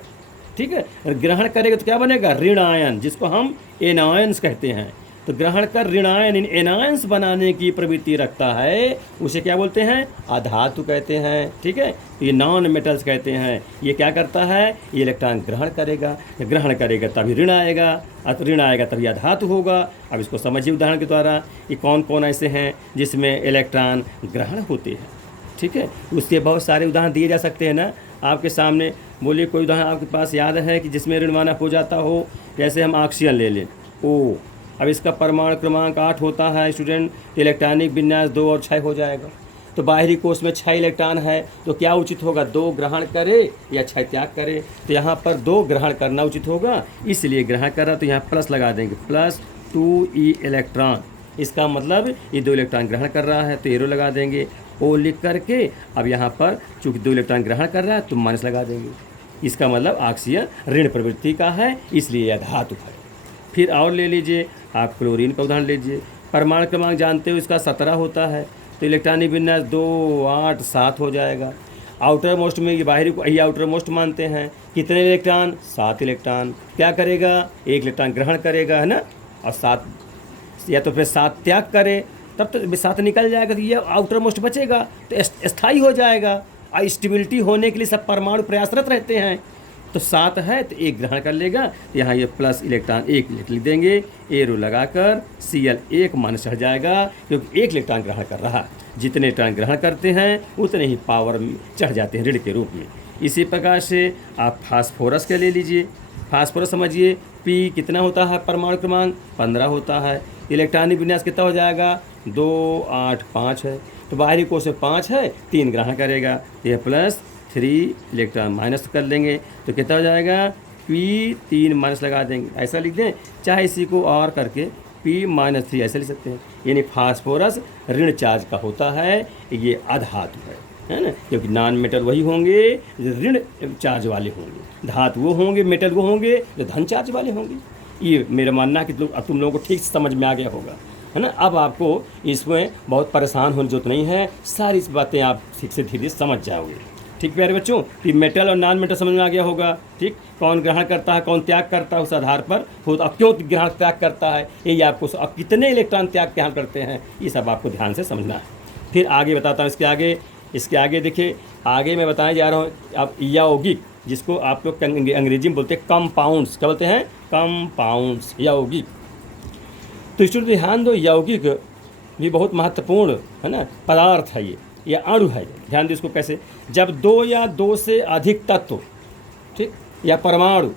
ठीक है, ग्रहण करेगा तो क्या बनेगा? ऋण आयन, जिसको हम एनायंस कहते हैं। तो ग्रहण कर ऋणायन, इन एनायंस बनाने की प्रवृत्ति रखता है, उसे क्या बोलते हैं? अधातु कहते हैं, ठीक है। तो ये नॉन मेटल्स कहते हैं। ये क्या करता है? ये इलेक्ट्रॉन ग्रहण करेगा, ग्रहण करेगा तभी ऋण आएगा, ऋण आएगा तभी अधातु होगा। अब इसको समझिए उदाहरण के द्वारा कि कौन कौन ऐसे हैं जिसमें इलेक्ट्रॉन ग्रहण होते हैं, ठीक है। उसके बहुत सारे उदाहरण दिए जा सकते हैं ना आपके सामने। बोलिए कोई उदाहरण आपके पास याद है कि जिसमें ऋण माना हो जाता हो? जैसे हम ऑक्सीजन ले लें, O। अब इसका परमाणु क्रमांक 8 होता है स्टूडेंट, इलेक्ट्रॉनिक विन्यास 2 और 6 हो जाएगा। तो बाहरी कोश में 6 इलेक्ट्रॉन है, तो क्या उचित होगा? 2 ग्रहण करे या 6 त्याग करे। तो यहाँ पर 2 ग्रहण करना उचित होगा, इसलिए ग्रहण कर रहा, तो यहाँ प्लस लगा देंगे, +2e इलेक्ट्रॉन। इसका मतलब ये 2 इलेक्ट्रॉन ग्रहण कर रहा है, तो एरो लगा देंगे, O लिख करके। अब यहाँ पर चूँकि 2 इलेक्ट्रॉन ग्रहण कर रहा है तो माइनस लगा देंगे। इसका मतलब ऑक्सीजन ऋण प्रवृत्ति का है, इसलिए यह धातु है। फिर और ले लीजिए, आप क्लोरीन का उदाहरण लीजिए। परमाणु क्रमांक जानते हो इसका 17 होता है। तो इलेक्ट्रॉनिक विन्यास 2, 8, 7 हो जाएगा। आउटर मोस्ट में ये बाहरी को ही आउटर मोस्ट मानते हैं। कितने इलेक्ट्रॉन? 7 इलेक्ट्रॉन। क्या करेगा? 1 इलेक्ट्रॉन ग्रहण करेगा, है ना, और 7 या तो फिर 7 त्याग करे, तब तो 7 निकल जाएगा, तो ये आउटर मोस्ट बचेगा, तो स्थायी हो जाएगा। और स्टेबिलिटी होने के लिए सब परमाणु प्रयासरत रहते हैं। तो 7 है तो 1 ग्रहण कर लेगा, तो यहाँ ये प्लस इलेक्ट्रॉन 1 लिख देंगे, एरो लगाकर Cl 1 माइनस चढ़ जाएगा, क्योंकि 1 इलेक्ट्रॉन ग्रहण कर रहा। जितने इलेक्ट्रॉन ग्रहण करते हैं उतने ही पावर चढ़ जाते हैं ऋण के रूप में। इसी प्रकार से आप फास्फोरस के ले लीजिए। फास्फोरस समझिए, P कितना होता है? परमाणु क्रमांक 15 होता है। इलेक्ट्रॉनिक विन्यास कितना हो जाएगा? 2, 8, 5 है। तो बाहरी कोश में 5 है, 3 ग्रहण करेगा, यह +3 इलेक्ट्रॉन माइनस कर लेंगे, तो कितना हो जाएगा? P 3 माइनस लगा देंगे, ऐसा लिख दें, चाहे इसी को और करके P-3 ऐसे लिख सकते हैं। यानी फास्फोरस ऋण चार्ज का होता है, ये अधातु है ना, क्योंकि नॉन मेटल वही होंगे जो ऋण चार्ज वाले होंगे, धातु वो होंगे, मेटल वो होंगे जो धन चार्ज वाले होंगे। ये मेरा मानना है कि तुम लोगों को ठीक से समझ में आ गया होगा, है ना। अब आपको इसमें बहुत परेशान होने की जरूरत नहीं है, सारी इस बातें आप ठीक से धीरे समझ जाओगे। ठीक प्यारे बच्चों, कि मेटल और नॉन मेटल समझ में आ गया होगा। ठीक, कौन ग्रहण करता है, कौन त्याग करता है, उस आधार पर हो, अब क्यों ग्रहण त्याग करता है, यही आपको, अब कितने इलेक्ट्रॉन त्याग ग्रहण करते हैं, ये सब आपको ध्यान से समझना है। फिर आगे बताता हूँ इसके आगे देखिए, आगे मैं बताने जा रहा हूँ अब यौगिक, जिसको आप लोग अंग्रेजी में बोलते हैं कंपाउंड्स। क्या बोलते हैं? कंपाउंड्स, यौगिक। तो स्टूडेंट ध्यान दो, यौगिक भी बहुत महत्वपूर्ण है ना पदार्थ है ये अणु है। ध्यान दो इसको कैसे, जब दो या दो से अधिक तत्व, ठीक, या परमाणु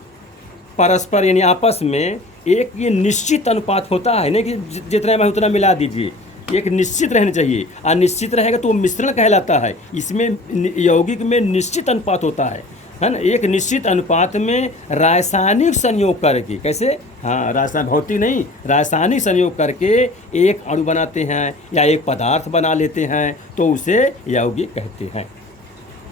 परस्पर यानी आपस में एक ये निश्चित अनुपात होता है, नहीं कि जितना में उतना मिला दीजिए, एक निश्चित रहना चाहिए। अनिश्चित रहेगा तो वो मिश्रण कहलाता है। इसमें यौगिक में निश्चित अनुपात होता है ना, एक निश्चित अनुपात में रासायनिक संयोग करके, कैसे, हाँ, रासायनिक, भौतिक नहीं, रासायनिक संयोग करके एक अणु बनाते हैं या एक पदार्थ बना लेते हैं, तो उसे यौगिक कहते हैं।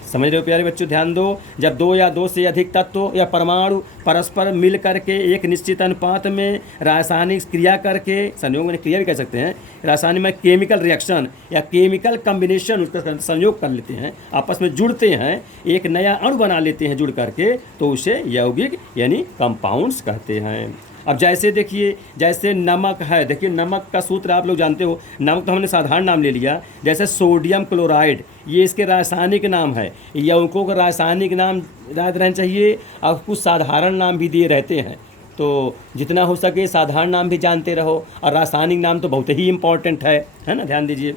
समझ रहे हो प्यारे बच्चों? ध्यान दो, जब दो या दो से अधिक तत्व या परमाणु परस्पर मिल करके एक निश्चित अनुपात में रासायनिक क्रिया करके, संयोग में क्रिया भी कह सकते हैं, रासायनिक में केमिकल रिएक्शन या केमिकल कम्बिनेशन, उसका संयोग कर लेते हैं, आपस में जुड़ते हैं, एक नया अणु बना लेते हैं जुड़ करके, तो उसे यौगिक यानी कंपाउंड्स कहते हैं। अब जैसे देखिए, जैसे नमक है, देखिए नमक का सूत्र आप लोग जानते हो, नमक तो हमने साधारण नाम ले लिया, जैसे सोडियम क्लोराइड, ये इसके रासायनिक नाम है। यौगिकों का रासायनिक नाम याद रहना चाहिए, और कुछ साधारण नाम भी दिए रहते हैं, तो जितना हो सके साधारण नाम भी जानते रहो, और रासायनिक नाम तो बहुत ही इम्पॉर्टेंट है ना, ध्यान दीजिए।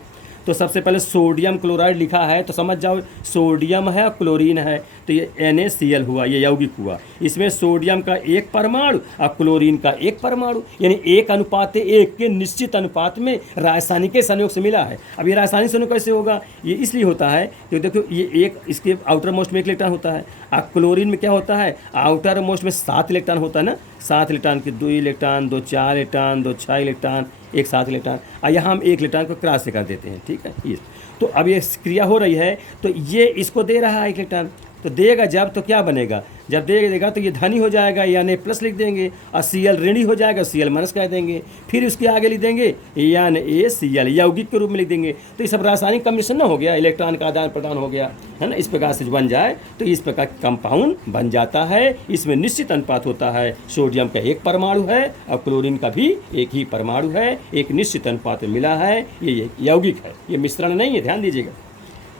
तो सबसे पहले सोडियम क्लोराइड लिखा है तो समझ जाओ, सोडियम है और क्लोरीन है, तो ये NaCl हुआ, ये यौगिक हुआ। इसमें सोडियम का एक परमाणु और क्लोरीन का एक परमाणु, यानी 1:1 के निश्चित अनुपात में रासायनिक संयोग से मिला है। अब ये रासायनिक संयोग कैसे होगा? ये इसलिए होता है क्योंकि देखो, ये एक, इसके आउटर मोस्ट में 1 इलेक्ट्रॉन होता है, और क्लोरीन में क्या होता है, आउटर मोस्ट में 7 इलेक्ट्रॉन होता है ना, 7 इलेक्ट्रॉन के 2 इलेक्ट्रॉन, 2 4 इलेक्ट्रॉन, 2 6 इलेक्ट्रॉन, एक 7 इलेक्ट्रॉन, और यहाँ हम 1 इलेक्ट्रॉन को क्रॉस से कर देते हैं, ठीक है। ये तो अब ये क्रिया हो रही है, तो ये इसको दे रहा है 1 इलेक्ट्रॉन, तो देगा जब, तो क्या बनेगा, जब देगा तो ये धनी हो जाएगा, यानी प्लस लिख देंगे, और Cl ऋणी हो जाएगा, Cl माइनस कह देंगे, फिर उसके आगे लिख देंगे NaCl, यौगिक के रूप में लिख देंगे। तो ये सब रासायनिक कमीशन ना हो गया, इलेक्ट्रॉन का आदान प्रदान हो गया, है ना। इस प्रकार से बन जाए तो इस प्रकार कंपाउंड बन जाता है। इसमें निश्चित अनुपात होता है, सोडियम का एक परमाणु है और क्लोरीन का भी एक ही परमाणु है, एक निश्चित अनुपात में मिला है, ये यौगिक है, ये मिश्रण नहीं है, ध्यान दीजिएगा।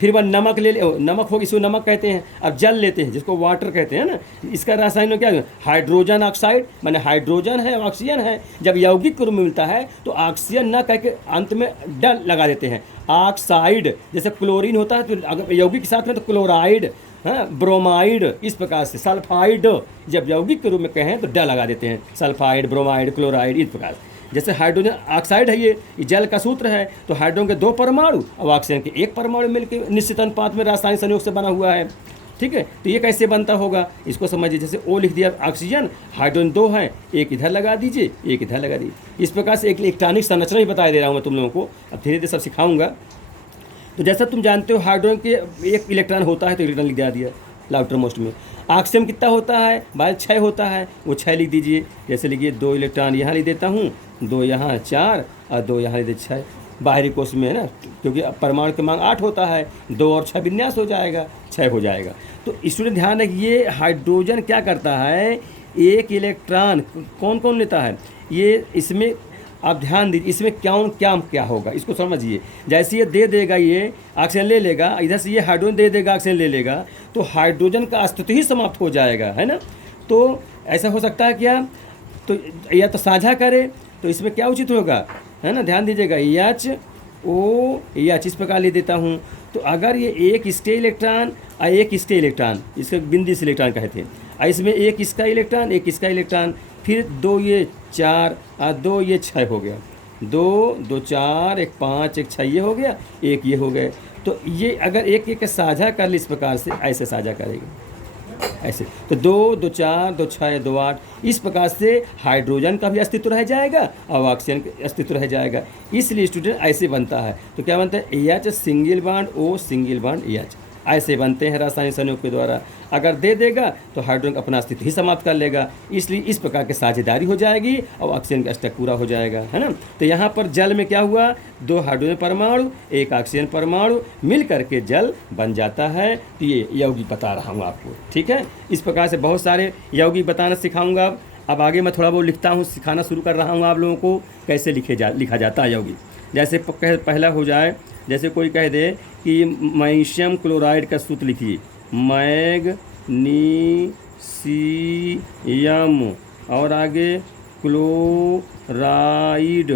फिर वह नमक नमक होगी, इसको नमक कहते हैं। अब जल लेते हैं, जिसको वाटर कहते हैं ना, इसका रासायनिक क्या है, हाइड्रोजन ऑक्साइड, माने हाइड्रोजन है ऑक्सीजन है। जब यौगिक के रूप में मिलता है तो ऑक्सीजन ना कह के अंत में डल लगा देते हैं, ऑक्साइड। जैसे क्लोरीन होता है तो अगर यौगिक के साथ में तो क्लोराइड, हाँ, ब्रोमाइड, इस प्रकार से सल्फाइड, जब यौगिक के रूप में कहें तो डल लगा देते हैं, सल्फाइड, ब्रोमाइड, क्लोराइड, इस प्रकार से। जैसे हाइड्रोजन ऑक्साइड है, ये जल का सूत्र है, तो हाइड्रोजन के 2 परमाणु और ऑक्सीजन के 1 परमाणु मिलकर निश्चित अनुपात में रासायनिक संयोग से बना हुआ है, ठीक है। तो ये कैसे बनता होगा, इसको समझिए। जैसे O लिख दिया ऑक्सीजन, हाइड्रोजन 2 है, एक इधर लगा दीजिए, एक इधर लगा दीजिए। इस प्रकार से एक इलेक्ट्रॉनिक संरचना ही बता दे रहा हूँ मैं तुम लोगों को, अब धीरे धीरे सब सिखाऊंगा। तो जैसा तुम जानते हो, हाइड्रोजन के 1 इलेक्ट्रॉन होता है तो इलेक्ट्रॉन लिख दिया आउटर मोस्ट में। ऑक्सीजन कितना होता है, 6 होता है, वो 6 लिख दीजिए। जैसे लिखिए 2 इलेक्ट्रॉन यहाँ लिख देता हूँ, 2 यहाँ 4 और 2 यहाँ लिख दे 6, बाहरी कोश में है ना, क्योंकि परमाणु की मांग 8 होता है, 2 और 6 विन्यास हो जाएगा, 6 हो जाएगा। तो स्टूडेंट ध्यान है कि ये हाइड्रोजन क्या करता है, 1 इलेक्ट्रॉन कौन कौन लेता है, ये इसमें आप ध्यान दीजिए, इसमें क्या होगा इसको समझिए। जैसे ये दे देगा, ये ऑक्सीजन ले लेगा, इधर से ये हाइड्रोजन दे देगा, ऑक्सीजन ले लेगा, तो हाइड्रोजन का अस्तित्व ही समाप्त हो जाएगा, है ना। तो ऐसा हो सकता है क्या, तो या तो साझा करे, तो इसमें क्या उचित होगा, है ना, ध्यान दीजिएगा, OH इस प्रकार ले देता हूँ। तो अगर ये 1 स्टे इलेक्ट्रॉन और 1 स्टे इलेक्ट्रॉन, इसके बिंदी से इलेक्ट्रॉन कहते हैं, और इसमें 1 इसका इलेक्ट्रॉन, 1 इसका इलेक्ट्रॉन, फिर 2 ये 4 और 2 ये 6 हो गया, 2 2 4 1 5 1 6 ये हो गया, 1 ये हो गए। तो ये अगर एक एक साझा कर ले, इस प्रकार से ऐसे साझा करेगा, ऐसे, तो 2 2 4 2 6 2 8, इस प्रकार से हाइड्रोजन का भी अस्तित्व रह जाएगा और ऑक्सीजन का अस्तित्व रह जाएगा। इसलिए स्टूडेंट ऐसे बनता है। तो क्या बनता है, AH single bond O single bond AH, ऐसे बनते हैं रासायनिक संयोग के द्वारा। अगर दे देगा तो हाइड्रोजन अपना अस्तित्व ही समाप्त कर लेगा, इसलिए इस प्रकार की साझेदारी हो जाएगी और ऑक्सीजन का स्टैक पूरा हो जाएगा, है ना। तो यहाँ पर जल में क्या हुआ, 2 हाइड्रोजन परमाणु 1 ऑक्सीजन परमाणु मिल करके जल बन जाता है। तो ये यौगिक बता रहा हूँ आपको, ठीक है। इस प्रकार से बहुत सारे यौगिक बताना सिखाऊंगा। अब आगे मैं थोड़ा बहुत लिखता हूँ, सिखाना शुरू कर रहा हूँ आप लोगों को कैसे लिखा जाता है यौगिक। जैसे पहला हो जाए जैसे कोई कह दे कि मैग्नीशियम क्लोराइड का सूत्र लिखिए, मैग्नीशियम और आगे क्लोराइड,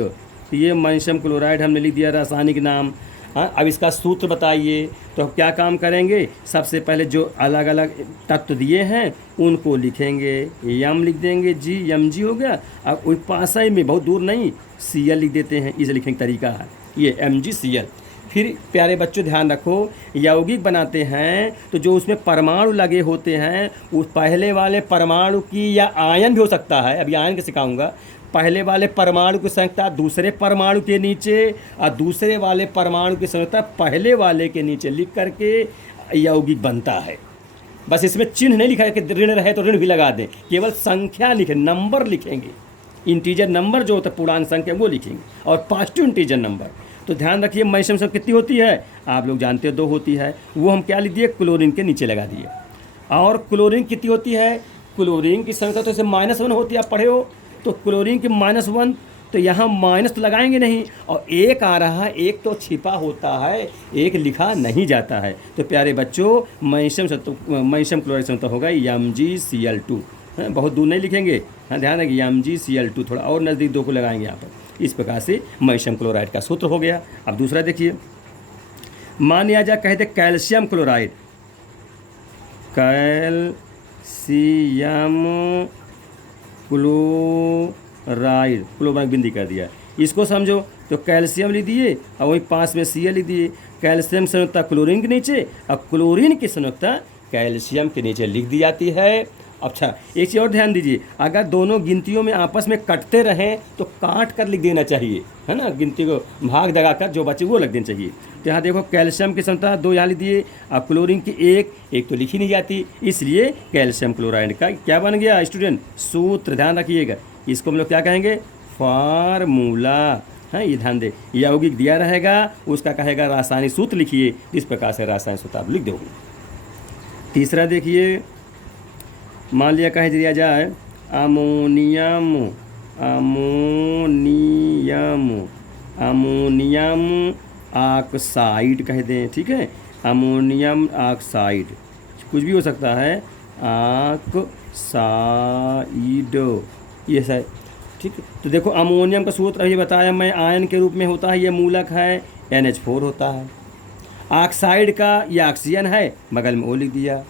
ये मैग्नीशियम क्लोराइड हमने लिख दिया रासायनिक नाम। हाँ, अब इसका सूत्र बताइए। तो अब क्या काम करेंगे, सबसे पहले जो अलग अलग तत्व दिए हैं उनको लिखेंगे, यम लिख देंगे, जी यम जी हो गया। अब वही पास ही में, बहुत दूर नहीं, सी एल लिख देते हैं, इसे लिखने का तरीका है ये एम जी सी एल। फिर प्यारे बच्चों ध्यान रखो, यौगिक बनाते हैं तो जो उसमें परमाणु लगे होते हैं उस पहले वाले परमाणु की, या आयन भी हो सकता है, अभी आयन के सिखाऊंगा, पहले वाले परमाणु की संख्या दूसरे परमाणु के नीचे और दूसरे वाले परमाणु की संख्या पहले वाले के नीचे लिख करके यौगिक बनता है। बस इसमें चिन्ह नहीं लिखा है कि ऋण रहे तो ऋण भी लगा दें, केवल संख्या लिखें, नंबर लिखेंगे। इंटीजर नंबर जो होता है पूर्णांक संख्या वो लिखेंगे, और पॉजिटिव इंटीजर नंबर। तो ध्यान रखिए मैग्नीशियम संख्या कितनी होती है, आप लोग जानते हो 2 होती है, वो हम क्या लिख दिए, क्लोरीन के नीचे लगा दिए। और क्लोरीन कितनी होती है, क्लोरीन की संख्या तो जैसे -1 होती है, आप पढ़े हो, तो क्लोरीन की -1, तो यहाँ माइनस तो लगाएंगे नहीं, और एक आ रहा है, एक तो छिपा होता है, एक लिखा नहीं जाता है। तो प्यारे बच्चों मैग्नीशियम क्लोराइड संख्या होगा MgCl2, बहुत दूर नहीं लिखेंगे, हाँ ध्यान रखिए MgCl2, थोड़ा और नज़दीक 2 को लगाएंगे यहाँ पर। इस प्रकार से मैग्नीशियम क्लोराइड का सूत्र हो गया। अब दूसरा देखिए, मान लिया जाए कहते calcium chloride, calcium chloride, chloride बिंदी कर दिया, इसको समझो। तो कैल्शियम लिख दिए और वहीं पास में Cl लिख दिए, कैल्शियम संयुक्ता क्लोरीन के नीचे और क्लोरीन की संयुक्ता कैल्शियम के नीचे लिख दी जाती है। अच्छा एक चीज़ और ध्यान दीजिए, अगर दोनों गिनतियों में आपस में कटते रहें तो काट कर लिख देना चाहिए, है ना, गिनती को भाग दगाकर जो बचे वो लिख देना चाहिए। तो यहाँ देखो कैल्शियम की संख्या 2 यहाँ लिख दिए और क्लोरीन की एक तो लिखी नहीं जाती, इसलिए कैल्शियम क्लोराइड का क्या बन गया स्टूडेंट, सूत्र। ध्यान रखिएगा, इसको हम लोग क्या कहेंगे, फार्मूला, है ये ध्यान दे, यौगिक दिया रहेगा, उसका कहेगा रासायनिक सूत्र लिखिए, इस प्रकार से रासायनिक सूत्र आप लिख दोगे। तीसरा देखिए, मान लिया कह दिया जाए अमोनियम, अमोनियम, अमोनियम ऑक्साइड कह दें, ठीक है, अमोनियम ऑक्साइड, कुछ भी हो सकता है, ऑक्साइड, ये सर, ठीक है। तो देखो अमोनियम का सूत्र अभी बताया मैं, आयन के रूप में होता है, ये मूलक है, NH4 होता है। ऑक्साइड का ये ऑक्सीजन है, बगल में O लिख दिया।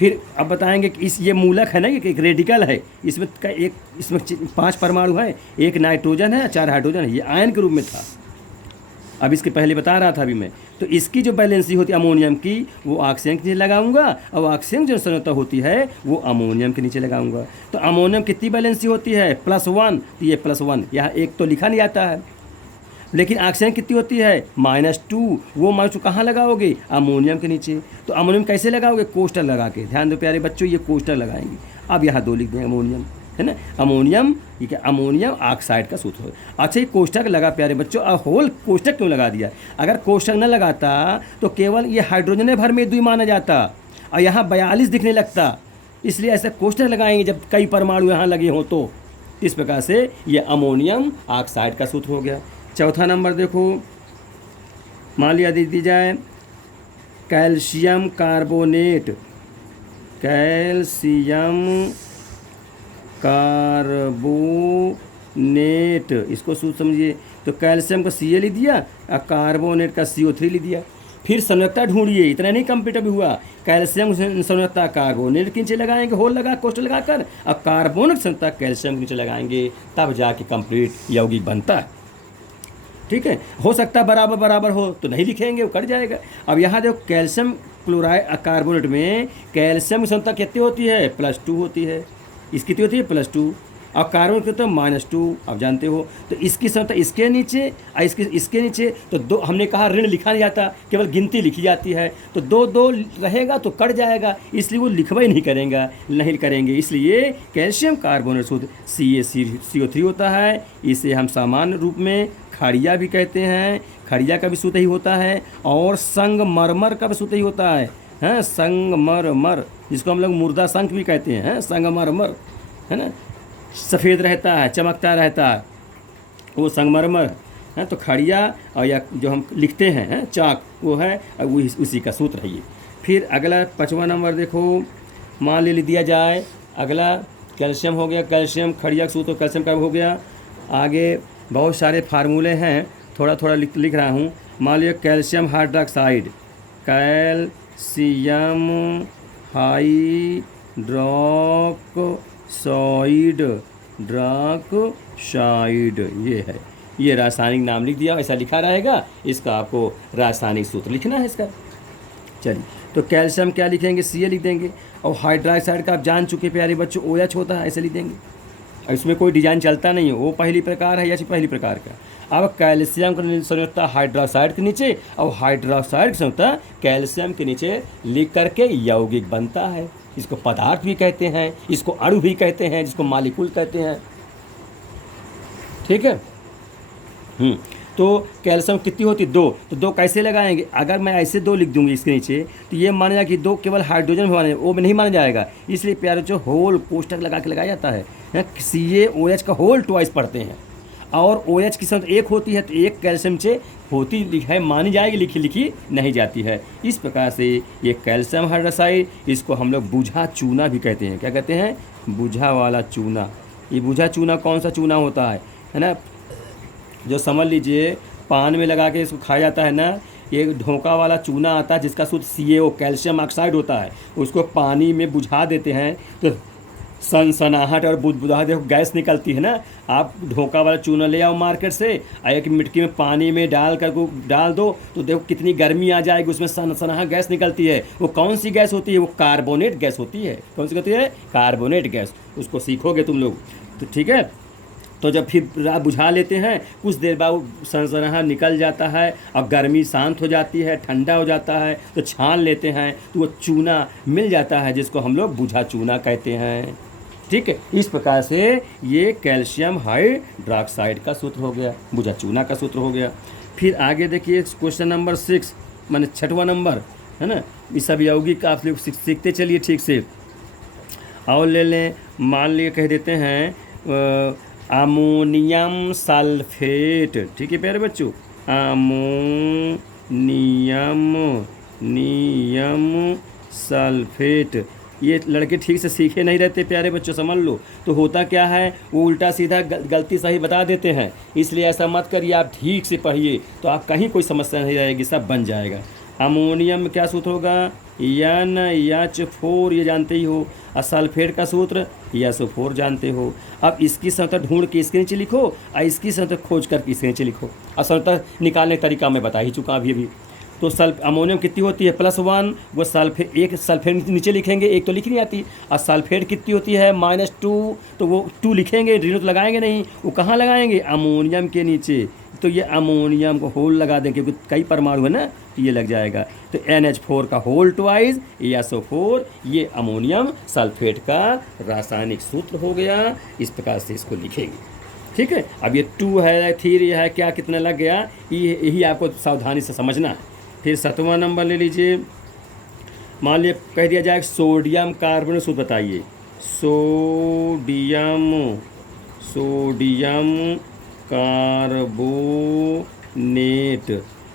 फिर अब बताएंगे कि ये मूलक है ना, ये एक रेडिकल है, इसमें का एक, इसमें 5 परमाणु है, एक नाइट्रोजन है, 4 हाइड्रोजन है, ये आयन के रूप में था, अब इसके पहले बता रहा था अभी मैं। तो इसकी जो बैलेंसी होती है अमोनियम की, वो ऑक्सीजन के नीचे लगाऊंगा, और ऑक्सीजन जो संयुक्ता होती है वो अमोनियम के नीचे लगाऊंगा। तो अमोनियम कितनी बैलेंसी होती है, +1, तो ये +1, यहाँ एक तो लिखा नहीं आता है। लेकिन ऑक्सीजन कितनी होती है, -2, वो -2 कहाँ लगाओगे, अमोनियम के नीचे। तो अमोनियम कैसे लगाओगे, कोष्टक लगा के, ध्यान दो प्यारे बच्चों, ये कोष्टक लगाएंगे। अब यहाँ 2 लिख दें अमोनियम, है ना, अमोनियम, ठीक है, अमोनियम ऑक्साइड का सूत्र हो। अच्छा ये कोष्टक लगा प्यारे बच्चों, अब होल कोष्टक क्यों लगा दिया, अगर कोष्टक न लगाता तो केवल ये हाइड्रोजन भर में 2 माना जाता, और यहाँ 42 दिखने लगता, इसलिए ऐसे कोष्टक लगाएंगे जब कई परमाणु यहाँ लगे हों। तो इस प्रकार से ये अमोनियम ऑक्साइड का सूत्र हो गया। चौथा नंबर देखो, मान लिया दे दी जाए कैल्शियम कार्बोनेट, कैल्शियम कार्बोनेट, इसको सूत्र समझिए। तो कैल्शियम का Ca लिख दिया और कार्बोनेट का CO3 लिख दिया। फिर संयुक्ता ढूंढिए, इतना नहीं कंप्लीट अभी हुआ, कैल्शियम संयुक्ता कार्बोनेट के नीचे लगाएंगे, होल लगा कोष्टक लगाकर, और कार्बोनेट संयुक्ता कैल्शियम के नीचे लगाएंगे, तब जाके कंप्लीट यौगिक बनता है। ठीक है, हो सकता है बराबर बराबर हो तो नहीं लिखेंगे, वो कट जाएगा। अब यहाँ देखो कैल्शियम क्लोराइड कार्बोनेट में कैल्शियम की संख्या कितनी होती है, +2 होती है, इसकी कितनी होती है, +2, और कार्बन की तो -2, आप जानते हो। तो इसकी संख्या इसके नीचे और इसके नीचे, तो 2, हमने कहा ऋण लिखा नहीं जाता, केवल गिनती लिखी जाती है, तो 2 रहेगा तो कट जाएगा, इसलिए वो लिखवा ही नहीं करेंगे। इसलिए कैल्शियम कार्बोनेट सूत्र CO3 होता है। इसे हम सामान्य रूप में खड़िया भी कहते हैं, खड़िया का भी सूत्र ही होता है, और संगमरमर का भी सूत्र ही होता है, हैं, संगमरमर, जिसको हम लोग मुर्दा शंख भी कहते हैं, संगमरमर, है ना, सफ़ेद रहता है, चमकता रहता है, वो संगमरमर। हैं। तो खड़िया और या जो हम लिखते हैं चाक, वो है वो उसी का सूत्र है ये। फिर अगला 5वां नंबर देखो, मान ले दिया जाए, अगला कैल्शियम हो गया, कैल्शियम खड़िया का सूत्र कैल्शियम का हो गया। आगे बहुत सारे फार्मूले हैं, थोड़ा थोड़ा लिख रहा हूँ। मान लीजिए कैल्शियम हाइड्रोक्साइड, कैल्शियम हाइड्रोक्साइड, ड्रॉक्साइड, ये है, ये रासायनिक नाम लिख दिया, ऐसा लिखा रहेगा। इसका आपको रासायनिक सूत्र लिखना है इसका। चलिए, तो कैल्शियम क्या लिखेंगे, Ca लिख देंगे। और हाइड्रोक्साइड का आप जान चुके प्यारे बच्चों, OH होता है, ऐसे लिख देंगे। इसमें कोई डिजाइन चलता नहीं है, वो पहली प्रकार है या पहली प्रकार का। अब कैल्शियम का संयुक्ता हाइड्रोक्साइड के नीचे और हाइड्रोक्साइड की संयुक्ता कैल्शियम के नीचे लिख करके यौगिक बनता है। इसको पदार्थ भी कहते हैं, इसको अणु भी कहते हैं, जिसको मालिक्यूल कहते हैं। ठीक है। तो कैल्शियम कितनी होती, 2। तो 2 कैसे लगाएंगे, अगर मैं ऐसे 2 लिख दूंगी इसके नीचे तो ये माना जाएगा कि 2 केवल हाइड्रोजन माने, वो नहीं माना जाएगा। इसलिए प्यारे जो होल कोष्टक लगा के लगाया जाता है। CaOH का होल ट्वाइस पढ़ते हैं, और OH की संख्या 1 होती है, तो 1 कैल्शियम से होती है मानी जाएगी, लिखी नहीं जाती है। इस प्रकार से ये कैल्शियम हाइड्रोक्साइड, इसको हम लोग बुझा चूना भी कहते हैं। क्या कहते हैं, बुझा वाला चूना। ये बुझा चूना कौन सा चूना होता है ना, जो समझ लीजिए पान में लगा के इसको खाया जाता है ना, ये ढोका वाला चूना आता है जिसका सूत्र CaO कैल्शियम ऑक्साइड होता है। उसको पानी में बुझा देते हैं तो सनसनाहट और बुदबुदाहट, देखो गैस निकलती है ना। आप ढोका वाला चूना ले आओ मार्केट से, एक मिट्टी में पानी में डाल कर को डाल दो, तो देखो कितनी गर्मी आ जाएगी, उसमें सनसनाहट गैस निकलती है। वो कौन सी गैस होती है, वो कार्बोनेट गैस होती है। कौन सी होती है, कार्बोनेट गैस। उसको सीखोगे तुम लोग, तो ठीक है। तो जब फिर आप बुझा लेते हैं, कुछ देर बाद सनसनाहट निकल जाता है और गर्मी शांत हो जाती है, ठंडा हो जाता है, तो छान लेते हैं, तो वो चूना मिल जाता है, जिसको हम लोग बुझा चूना कहते हैं। ठीक है। इस प्रकार से ये कैल्शियम हाइड्रोक्साइड का सूत्र हो गया, बुझा चूना का सूत्र हो गया। फिर आगे देखिए क्वेश्चन नंबर 6, माने 6वां नंबर है ना। ये सब यौगिक आप लोग सीखते चलिए ठीक से। और ले लें, मान लिए कह देते हैं अमोनियम सल्फेट। ठीक है प्यारे बच्चों, अमोनियम सल्फेट। ये लड़के ठीक से सीखे नहीं रहते प्यारे बच्चों, समझ लो। तो होता क्या है, वो उल्टा सीधा गलती सही बता देते हैं। इसलिए ऐसा मत करिए, आप ठीक से पढ़िए, तो आप कहीं कोई समस्या नहीं रहेगी, सब बन जाएगा। अमोनियम में क्या सूत्र होगा, NH4, ये जानते ही हो। और सल्फेट का सूत्र SO4 जानते हो। अब इसकी संख्या ढूंढ के इसके नीचे लिखो, और इसकी संख्या खोज करके इसके नीचे लिखो। और संख्या निकालने का तरीका मैं बता ही चुका अभी। तो अमोनियम कितनी होती है, +1। वो सल्फेट, एक सल्फेट नीचे लिखेंगे, एक तो लिख नहीं आती। और सल्फेट कितनी होती है, -2। तो वो 2 लिखेंगे, ऋण तो लगाएंगे नहीं, वो कहाँ लगाएंगे, अमोनियम के नीचे। तो ये अमोनियम को होल लगा देंगे, क्योंकि कई परमाणु है ना, तो ये लग जाएगा। तो NH4 का होल ट्वाइस SO4, ये अमोनियम सल्फेट का रासायनिक सूत्र हो गया। इस प्रकार से इसको लिखेंगे। ठीक है। अब ये 2 है, 3 है, क्या कितना लग गया, यही आपको सावधानी से समझना है। फिर 7वां नंबर ले लीजिए, मान लीजिए कह दिया जाए सोडियम कार्बोनेट सूत्र बताइए। Sodium carbonate.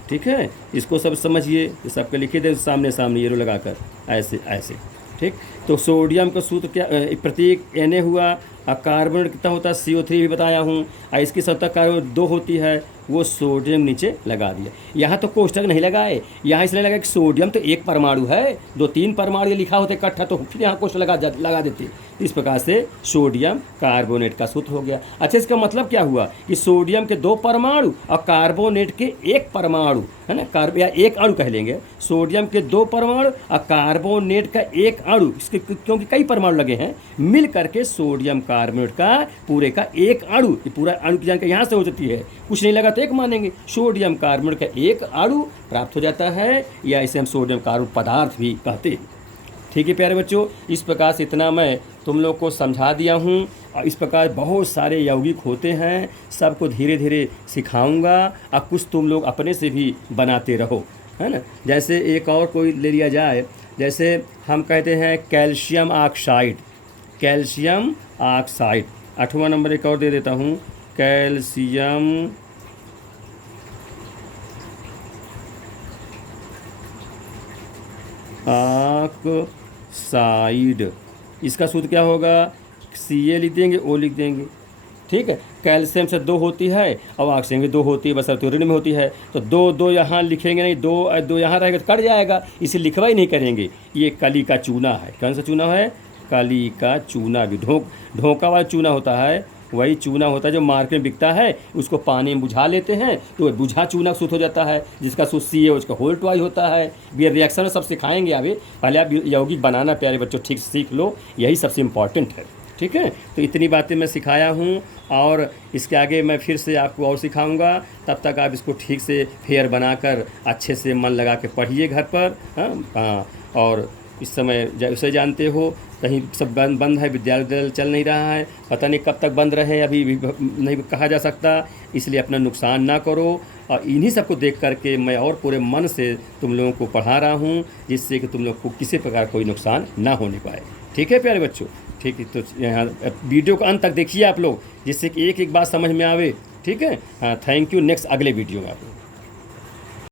ठीक है, इसको सब समझिए, ये सबके लिखे दे सामने ये रो लगाकर, ऐसे ऐसे। ठीक। तो सोडियम का सूत्र क्या, प्रतीक Na हुआ। और कार्बोनेट कितना होता है, CO3 भी बताया हूँ। और इसकी सत्ता कार्बोनेट 2 होती है, वो सोडियम नीचे लगा दिया। यहाँ तो कोष्टक नहीं लगाए, यहाँ इसलिए लगा कि सोडियम तो एक परमाणु है, 2-3 परमाणु ये लिखा होते इकट्ठा, तो फिर यहाँ कोष्टक लगा देते। इस प्रकार से सोडियम कार्बोनेट का सूत्र हो गया। अच्छा, इसका मतलब क्या हुआ कि सोडियम के 2 परमाणु और कार्बोनेट के 1 परमाणु, है ना, या 1 अणु कह लेंगे। सोडियम के 2 परमाणु और कार्बोनेट का 1 अणु, इसके क्योंकि कई परमाणु लगे हैं, मिल करके सोडियम कार्बोनेट का पूरे का 1 अणु, ये पूरा अणु की जानकारी यहाँ से हो जाती है। कुछ नहीं लगा तो 1 मानेंगे, सोडियम कार्बोनेट का 1 अणु प्राप्त हो जाता है, या इसे हम सोडियम कार्बोनेट पदार्थ भी कहते हैं। ठीक है प्यारे बच्चों, इस प्रकार से इतना मैं तुम लोग को समझा दिया हूँ। और इस प्रकार बहुत सारे यौगिक होते हैं, सबको धीरे धीरे सिखाऊंगा, और कुछ तुम लोग अपने से भी बनाते रहो, है ना। जैसे एक और कोई ले लिया जाए, जैसे हम कहते हैं कैल्शियम ऑक्साइड। 8वां नंबर एक और दे देता हूँ, कैल्शियम ऑक्साइड। इसका सूत्र क्या होगा, Ca लिख देंगे, O लिख देंगे, ठीक है। कैल्शियम से 2 होती है और ऑक्सीजन भी 2 होती है, बस अब तो ऋण में होती है, तो 2 यहाँ लिखेंगे नहीं, 2 यहाँ रहेगा तो कट जाएगा, इसे लिखवा ही नहीं करेंगे। ये कली का चूना है। कौन सा चूना है, कली का चूना। भी ढोका वाला चूना होता है, वही चूना होता है जो मार्केट में बिकता है, उसको पानी में बुझा लेते हैं तो वह बुझा चूना सूत्र हो जाता है, जिसका सूत्र सी है, उसका होल ट्वाइस होता है। ये रिएक्शन सब सिखाएंगे अभी, पहले आप यौगिक बनाना प्यारे बच्चों ठीक से सीख लो, यही सबसे इम्पॉर्टेंट है, ठीक है। तो इतनी बातें मैं सिखाया हूँ और इसके आगे मैं फिर से आपको और सिखाऊंगा। तब तक आप इसको ठीक से फेयर बनाकर अच्छे से मन लगा के पढ़िए घर पर। हाँ, और इस समय जैसे जानते हो कहीं सब बंद है, विद्यालय चल नहीं रहा है, पता नहीं कब तक बंद रहे, अभी भी नहीं कहा जा सकता। इसलिए अपना नुकसान ना करो, और इन्हीं सबको देख करके मैं और पूरे मन से तुम लोगों को पढ़ा रहा हूँ, जिससे कि तुम लोग को किसी प्रकार कोई नुकसान ना होने पाए, ठीक है प्यारे बच्चों। ठीक है, तो यहाँ वीडियो को अंत तक देखिए आप लोग, जिससे कि एक एक बात समझ में आवे, ठीक है। हाँ, थैंक यू। नेक्स्ट अगले वीडियो में आप